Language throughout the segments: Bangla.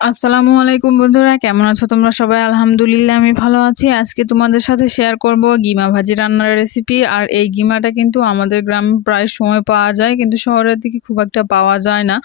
আসসালামু আলাইকুম বন্ধুরা, কেমন আছো তোমরা সবাই? আলহামদুলিল্লাহ আমি ভালো আছি। আজকে তোমাদের সাথে শেয়ার করব গিমা ভাজি রান্নার রেসিপি। আর এই গিমাটা কিন্তু আমাদের গ্রামে প্রায় সময় পাওয়া যায়, কিন্তু শহরের দিকে খুব একটা পাওয়া যায় না।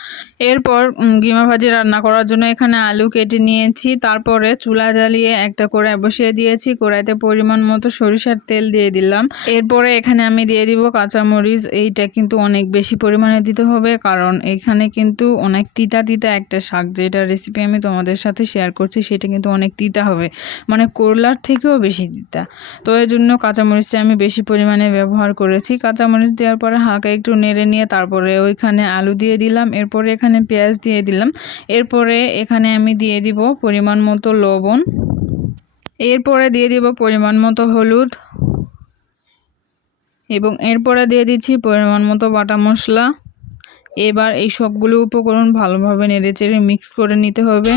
এরপর গিমা ভাজি রান্না করার জন্য এখানে আলু কেটে নিয়েছি। তারপরে চুলা জ্বালিয়ে একটা কড়াই বসিয়ে দিয়েছি। কড়াইতে পরিমাণ মতো সরিষার তেল দিয়ে দিলাম। এরপরে এখানে আমি দিয়ে দিব কাঁচামরিচ। এইটা কিন্তু অনেক বেশি পরিমাণে দিতে হবে, কারণ এখানে কিন্তু অনেক তিতা তিতা একটা শাক, যেটা রেসিপি আমি তোমাদের সাথে শেয়ার করছি সেটা কিন্তু অনেক তিতা হবে, মানে করলার থেকেও বেশি তিতা। তো এই জন্য কাঁচামরিচটা আমি বেশি পরিমাণে ব্যবহার করেছি। কাঁচামরিচ দেওয়ার পরে হালকা একটু নেড়ে নিয়ে তারপরে ওইখানে আলু দিয়ে দিলাম। এরপরে এখানে পেঁয়াজ দিয়ে দিলাম। এরপরে এখানে আমি দিয়ে দিব পরিমাণ মতো লবণ। এরপরে দিয়ে দিব পরিমাণ মতো হলুদ, এবং এরপরে দিয়ে দিচ্ছি পরিমাণ মতো বাটা মশলা। এবার এই সবগুলো উপকরণ ভালোভাবে নেড়েচেড়ে মিক্স করে নিতে হবে।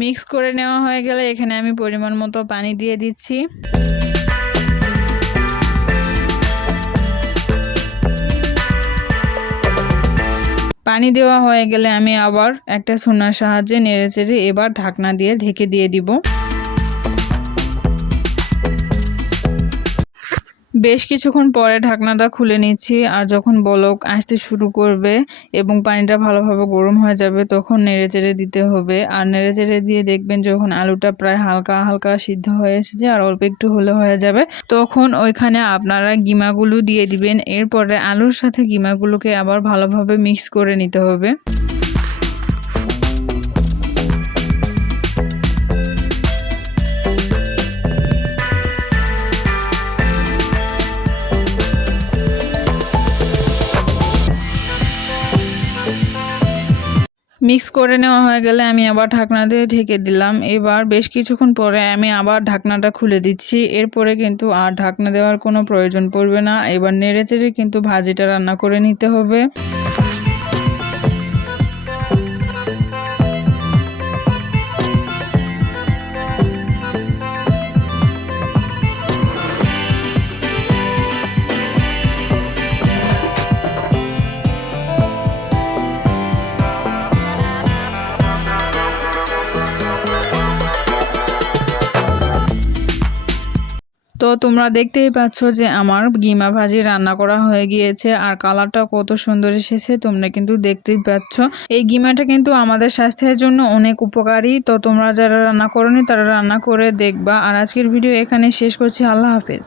মিক্স করে নেওয়া হয়ে গেলে এখানে আমি পরিমাণ মতো পানি দিয়ে দিচ্ছি। পানি দেওয়া হয়ে গেলে আমি আবার একটা ছুনার সাহায্যে নেড়েচেড়ে এবার ঢাকনা দিয়ে ঢেকে দিয়ে দিব। বেশ কিছুক্ষণ পরে ঢাকনাটা খুলে নিচ্ছি। আর যখন বলক আসতে শুরু করবে এবং পানিটা ভালোভাবে গরম হয়ে যাবে, তখন নেড়েচেড়ে দিতে হবে। আর নেড়েচেড়ে দিয়ে দেখবেন যখন আলুটা প্রায় হালকা হালকা সিদ্ধ হয়ে এসেছে আর অল্প একটু হলে হয়ে যাবে, তখন ওইখানে আপনারা গিমাগুলো দিয়ে দিবেন। এরপরে আলুর সাথে গিমাগুলোকে আবার ভালোভাবে মিক্স করে নিতে হবে। মিক্স করে নেওয়া হয়ে গেলে আমি আবার ঢাকনা দিয়ে ঢেকে দিলাম। এবার বেশ কিছুক্ষণ পরে আমি আবার ঢাকনাটা খুলে দিচ্ছি। এরপরে কিন্তু আর ঢাকনা দেওয়ার কোনো প্রয়োজন পড়বে না। এবার নেড়েচেড়ে কিন্তু ভাজিটা রান্না করে নিতে হবে। তো তোমরা দেখতেই পাচ্ছ যে আমার গিমা ভাজি রান্না করা হয়ে গিয়েছে, আর কালারটা কত সুন্দর এসেছে তোমরা কিন্তু দেখতেই পাচ্ছ। এই গিমাটা কিন্তু আমাদের স্বাস্থ্যের জন্য অনেক উপকারী। তো তোমরা যারা রান্না করোনি তারা রান্না করে দেখবা। আর আজকের ভিডিও এখানে শেষ করছি। আল্লাহ হাফেজ।